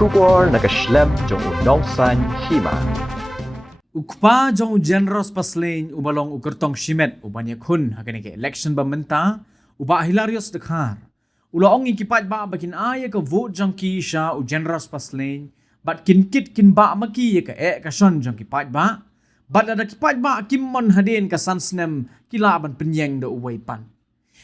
Shubor nakaslem jong unongsan Hima. Ukpa jong generous paslin ubalong ukertong shimet ubanya kun hakani ke election bamenta uba Hilarius Dkhar. Ulaong ikipat ba bakin aya ka vote jong ki sha u generous paslin bat kinkit kin ba maki ka kason jong kipat ba bat ada kipat ba kimmon hadin ka sansnem kilaban penyeng do uway pan.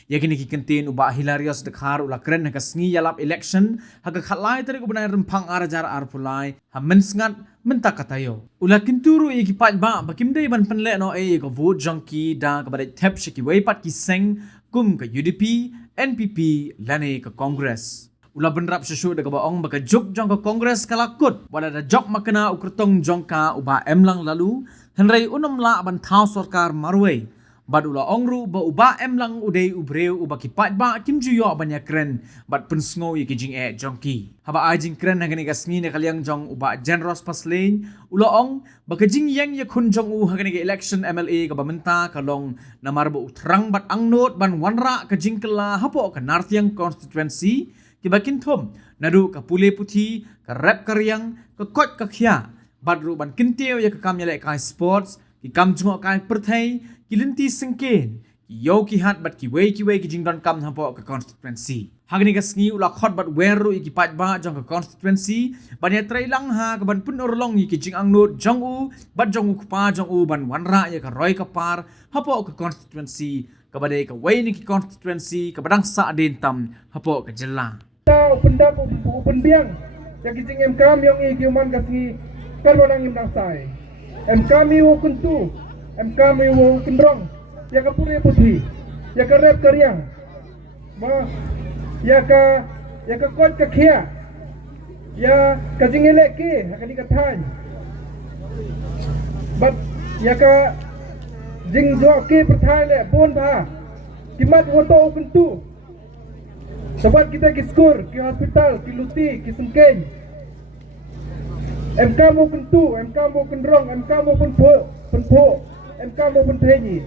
Yakini kikentin uba Hilarius Dkhar ula keren haka sngi yalap election haka khatlai tarik ubanay rempang arajar arpulai ha mensngat menta katayo ula kinturu ikipat ba bakimday ban penle no ko vote jongki da kabadai tep shiki weipat ki seng kum ka UDP NPP lane ka Congress ula benrap syesyu da kabaong baka juk jong ka Congress kalakut wala da jok makena ukertong jongka uba emlang lalu henrei unamla ban thau sarkar marway bad ula ongru ba uba emlang udai ubreu uba kipat ba kimjuyo banyak keren bad pensngo yikijing jongki haba ajing keren hagani kasni ne kalyang jong uba generous paslin ula ong bakajing yang yakun jong u hagani ke election MLA ka bamenta kalong namar ba utrang bat angnot ban wanra ka jingkela hapo ka Nartiang constituency kibakin thom nadu ka pule puthi ka rap karyang ka kot ka khya badru ban kinteo ya ka kamyale ka sports ki kam jungo ka perthai kilinti sengken yo ki hat bat ki wei ki jingdon kam hapo ka constituency hagni ka sngi ula khot bat weru ki pat ba jong ka constituency banya trai lang ha ka ban pun orlong ki jing angnot jong u bat jong u pa jong u ban wanra ya ka roi ka par hapo ka constituency ka badai ka wei ni ki constituency ka badang sa den tam hapo ka jella tao pendap penbiang ya ki jing em kam yong i ki man ka sngi kan wanang im nang sai em kam i wo kuntu em kami wo kendrong ya ka puri putih ya ka rep karyang ma ya ka kot ka khia ya ka jingele ki ka ni ka than bat ya ka jing jo ki perthai le bon ba kimat wo to kuntu sabat kita ki skor ki hospital ki luti ki sengkeng em kamu kuntu em kamu kendrong em kamu penpo em kamu pun penyi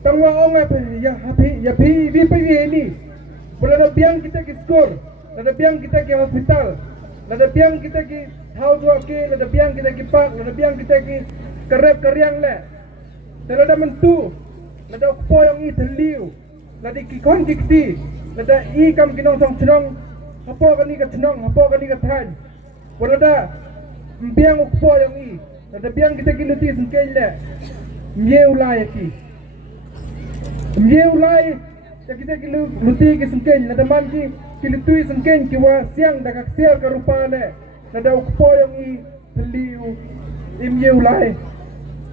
tangwa ongai ya happy ya pi vi ni boleh biang kita ki skor ada biang kita ki hospital ada biang kita ki thau jo ki ada biang kita ki pak ada biang kita ki kerep karyang le ada mentu ada ko yang i thliu ada ki kon ki ti ada i kam kinong song chnong apo kani ka chnong apo kani ka than boleh ada biang ko yang i ada biang kita ki luti sengkel le Miulai ki ya kita ki luti ki sengken nada man ki lutui sengken ki wa siang da ka siar ka rupa le nada ukpo yang i thliu miulai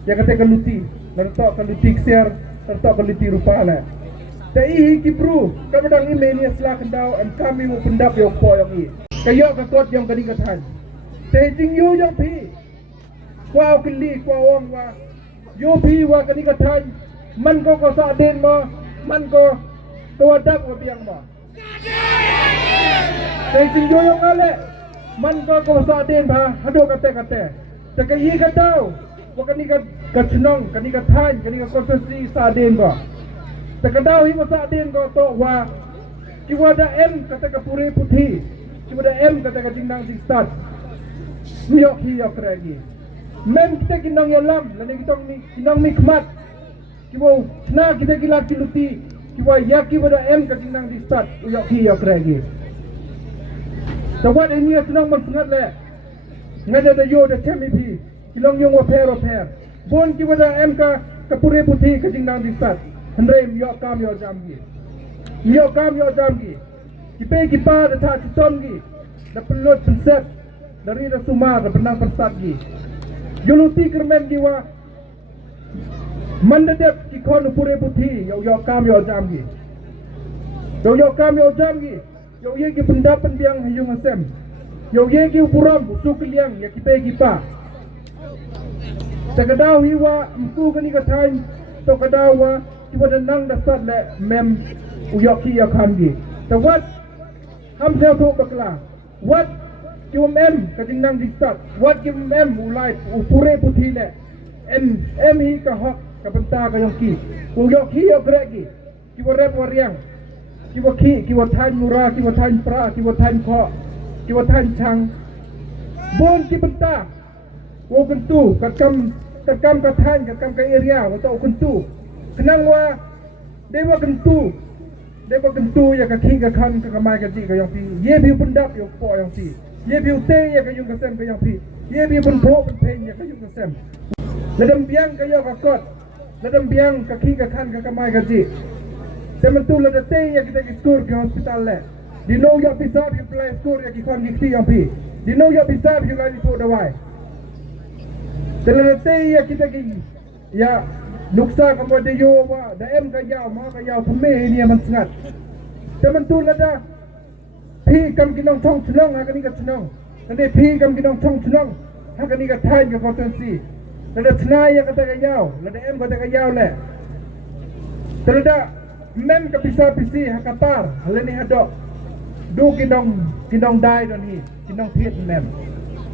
ya kata ka luti nada to ka luti siar nada to ka luti rupa le ta i ki bru ka badang i meni asla kendau am kami mo pendap yo ukpo yang i kayo ka kot yang kadi ka than te jing yo yang pi kwa kli kwa wong wa yo pi wa kani ka than man ko sa den ma man ko dak wa biang ma dai sing yo yo ngale man ko sa den ba hado kate te ka yi ka tau wa kani ka chnong kani ka than kani ka konstitusi sa den ba te ka dau hi wa sa den ko to wa ki wa da em kata ka puri puthi ki wa da em kata ka jingnang sing start miyok hi yok ragi mem kita kinong yalam lani kitong ni kinong mikmat kibo na kita kilat kiluti kibo yaki wada em ka kinang di start uyok hi yok regi sawat ini senang mengat le ngada da yo da chemi pi kilong yung wa per bon kibo da em ka kapure puthi ka kinang di start hendrem yok kam yo jamgi kipe kipa da ta kitomgi da pelot pensep dari da sumar da benang persat gi Yuluti kermen jiwa mandadep ki kon pure puthi yo kam yo jamgi yo ye ki pendapan biang hayung asem yo ye ki upuram usuk liang ya ki pe ki pa takadau hiwa mku kani ka thain to kadawa ki wada nang da sat le mem uyok ki yo kamgi so what ham se to bakla what kiwam ka jingnang di start what kiwam ulai upure puthi le em hi ka hok ka banta ka yong ki uyok hi yo gregi kiwa rep wariang kiwa thain mura kiwa thain pra kiwa thain kho kiwa thain chang Bon ki benta. Wo kentu kakam katan kakam ka area wa to kentu. Kenang wa dewa kentu. Dewa kentu ya ka king ka kan ka mai ka ji ka yang pi. Ye bi pundak yo po yang pi. Ye bi te ya ka yung ka sem ka yang pi. Ye bi pun po pun pen ya ka yung ka sem. Ladam biang ka yo ka kot. Ladam biang ka king ka kan ka mai ka ji. Sementu lada te ya kita ki skor ke hospital le. Di no ya pisar ki play skor ya ki kon ki ti yang pi. Di no ya pisar ki lai po dawai. Lada te ya kita ki ya nuksa ka mo de yo wa da em ka yaw ma ka yaw thme ni man sngat. Sementu lada pi kam ki nong thong chnong ha ka ni ka chnong. Tade pi kam ki nong thong chnong ha ka ni ka thain ka potensi. Lada thnai ya ka ta ka yaw, lada em ka ta ka yaw le. Lada mem ka pisa-pisi hakatar halani hadok du kinong dai don hi kinong thiet mem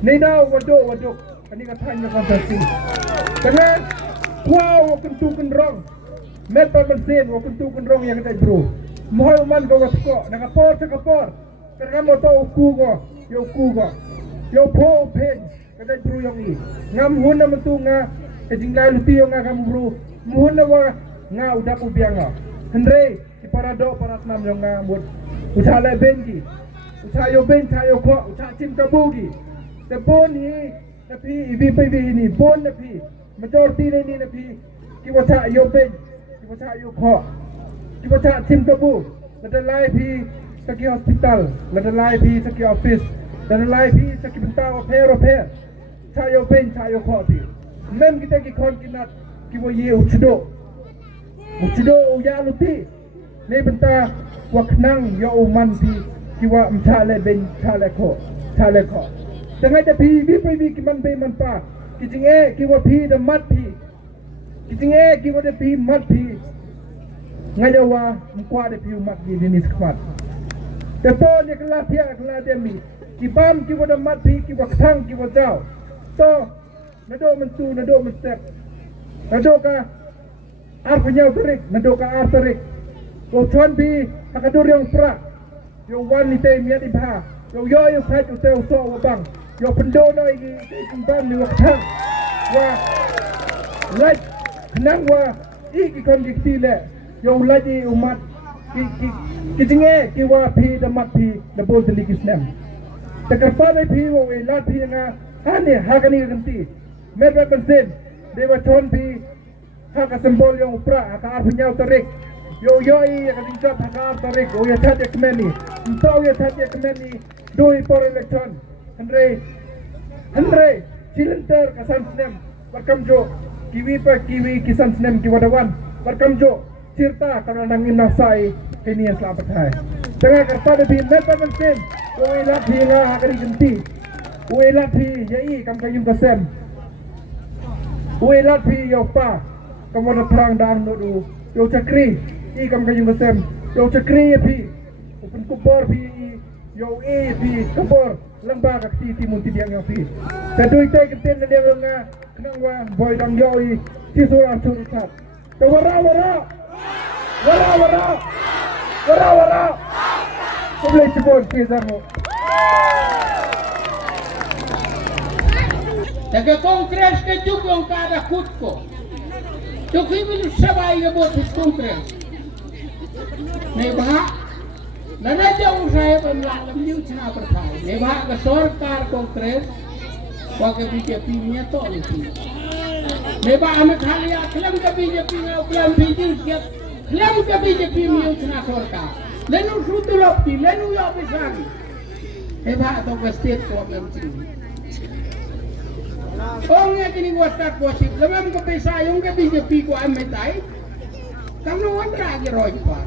nei dau waduk ani ka than ka kontrasi kana wow kuntu kun rong met pa bensin wa kuntu kun rong yang ka bro mohoi man go ko nakapor sa kapor kana mo to ku go yo pro pen ka dai bro yang i ngam hun na mtu nga ka jinglai luti yo nga kam bro mohon na wa nga udak ubiang nga Henry, di paradok parat nam yang ngamut. Usaha le bengi, usaha yo ben, usaha yo kok, usaha cim kabugi. Tepon ni, tapi ibi pe ni, bon tapi majority ni tapi kita usaha yo ben, kita usaha yo kok, kita usaha cim kabu. Lada lai pi saki hospital, lada lai pi saki office, lada lai pi saki bentang repair. Usaha yo ben, usaha yo kok ti. Mem kita kikon kinat, kita ye ucdo. Ucdo ya luti ne benta waknang ya uman pi kiwa mchale ben chale ko tangai da pi vi pi vi kiman be man pa kijinge kiwa pi da mat pi kijinge kiwa da pi mat pi ngayawa mkwa da pi mat di ni skwat da to ne kala pia kala demi kibam kiwa da mat pi kiwa thang kiwa jao to nado mentu nado mestep nado ka ar penyau terik, mendoka ar terik. Kau cuan bi, hakadur yang perak. Yo wan ni teh miat ibha. Yo kait u teh usok wabang. Yo pendono igi timbang ni waktang. Wah, laj kenang wah igi kon gikti le. Yo laji umat kijinge kiwa pi damat pi dabol delikis nem. Tekarpa pi wo lat pi nga hane hakani ganti. Merba bensin dewa cuan pi haka sembol yang upra haka arpunyau tarik yo haka tingkat haka ar tarik o ya chat ekmeni entau ya chat ekmeni doi por election Henry Cilenter kasan snem welcome jo kiwi kisan snem kiwadawan welcome jo cirta kana nangin nasai ini yang selamat hai tengah kerta de meta bensin o ilat hinga haka digenti o ilat hi yai kam kayum kasem o ilat hi yo pa kamu ada perang dan nodu yo cakri I kam kayung kasem yo cakri pi open kubor pi yo pi kubor lamba ka ti mun ti yang pi kadoi te keten dia nga kenang wa boy dang yo I ti sura surat to wara boleh sebut pi zamu Jaga kongres ke juga ka ada kutko तो कोई भी सबाई के बहुत कुंकरे नहीं भा नने जाऊं साहेब हमला लंबी उचना पर था नहीं भा का सरकार कांग्रेस वाके बीजेपी में तो नहीं भा हमें खाली अखिलम के बीजेपी में उपलम के बीजेपी में उचना सरकार लेनु सुतुलपती लेनु या बिसागी नहीं भा तो स्टेट प्रॉब्लम थी Orang yang kini buat tak posip, lebih ke pesa yang ke BJP ko ametai, kamu wandra lagi roy pak.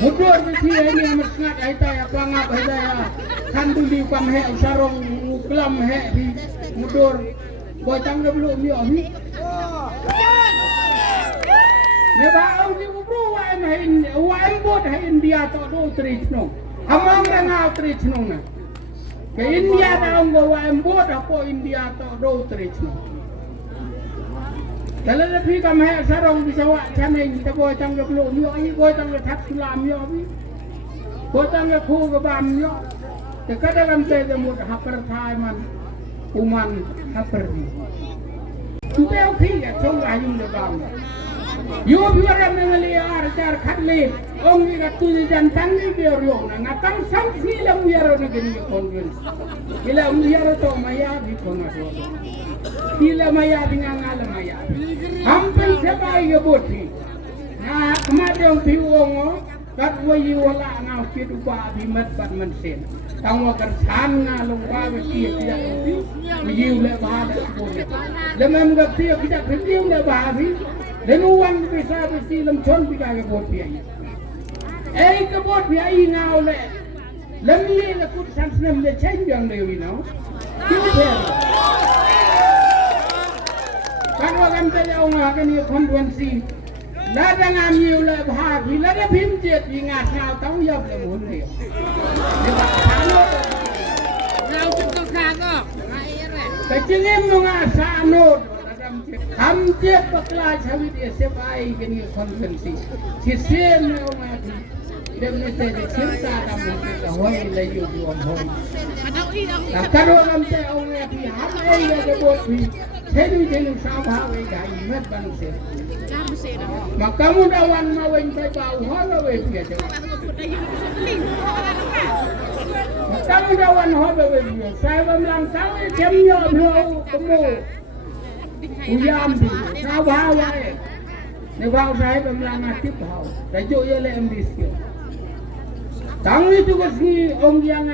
Mudur di ini amat sangat kita ya pelangap kita ya, kandu di pam he sarong kelam he di mudur, boy tangga belum ni ni. Nebau ni ubru waem buat he India to do tricno, amang rengau tricno na. Ke India dalam bawa embot apa India atau Routridge ni. Kalau lebih kami sarong bisa wak caneng kita boleh tangga belum ni, boleh tangga tak sulam ni, boleh tangga ku kebam ni. Kadang saya mut haper thai man uman haper di. Kita okey ya cong rayung de bang. Yo biara mengali arjar khatli ong ni katu di jantan ni biar yo na ngatang sang sila biara ni gini conference. Ila biara to maya bi kona so. Sila maya dengan ngala maya. Hampir sebai ke boti. Na kemadong piwongo kat wayi wala ngau kitu ba bi mat ban man sen. Tang wa kan san na long ba be ti tidak ti. Wiyu le ba da ko. Lemem ga ti tidak piu le ba bi. Denuan bisa besi lem chon bi ka ke boti ai. Ei ke boti ai ngau le. Lem ye le kut san snem le chen jang le wi no. Ti le. Kan wa kan te au nga ke ni konvensi. La dengan nhiều lợi bà vì là phim triệt vì ngạt nào tao dọc là muốn hiểu để bà sáng nốt nào chúng tôi sáng không cái chân em nó ngạt xa nốt hâm chết bậc lại sao bị địa xếp ai cái này không cần gì chỉ xem nào mà thì đêm nay sẽ chiếm ra làm một cái hồi là nhiều buồn thôi là các đôi năm sẽ ông nghe thì hâm ấy là cái buồn thì thế thì sao bà vậy cả gì mất bằng sự maka mudawan mawin tay bau hola we pia de maka mudawan hola we pia sai bam lang sao chem yo ho komo uyam di sao ba wa ne bau sai bam lang atip hau da jo ye le ambisio tang itu ko si ông yang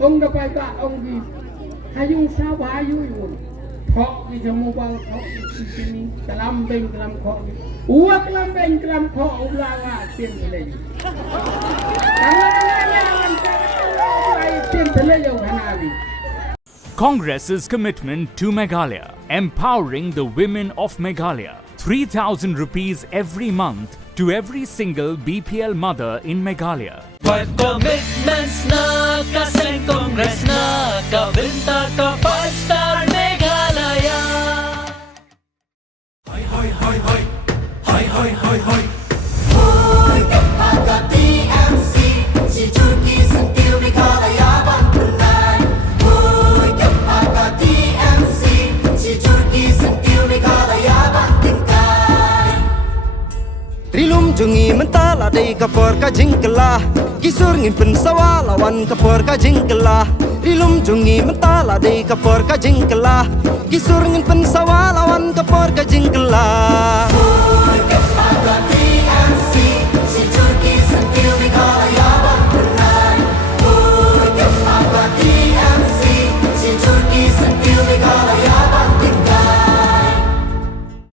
ông da pai ba ông di hayung sao ba yu yu thọ vì cho mua bao thọ cái này làm bên làm khó uống làm bên làm khó ông là tiền cái này tiền cái này đâu hả đi Congress's commitment to Meghalaya, empowering the women of Meghalaya. 3,000 rupees every month to every single BPL mother in Meghalaya. Five commitments na kaseng Congress na kabinta ka 5-star Meghalaya. Hoy hoy hoy hoy hoy hoy hoy hoy. Hoy kapag TMC si Turkey sentil Meghalaya bantulan. Hoy kapag TMC si Turkey sentil Meghalaya bantulan. Rilum jungi mentala dei kapor ka jingkela kisur ngin pen sawalawan kapor ka jingkela Rilum jungi mentala dei kapor ka jingkela kisur ngin pen sawalawan kapor ka jingkela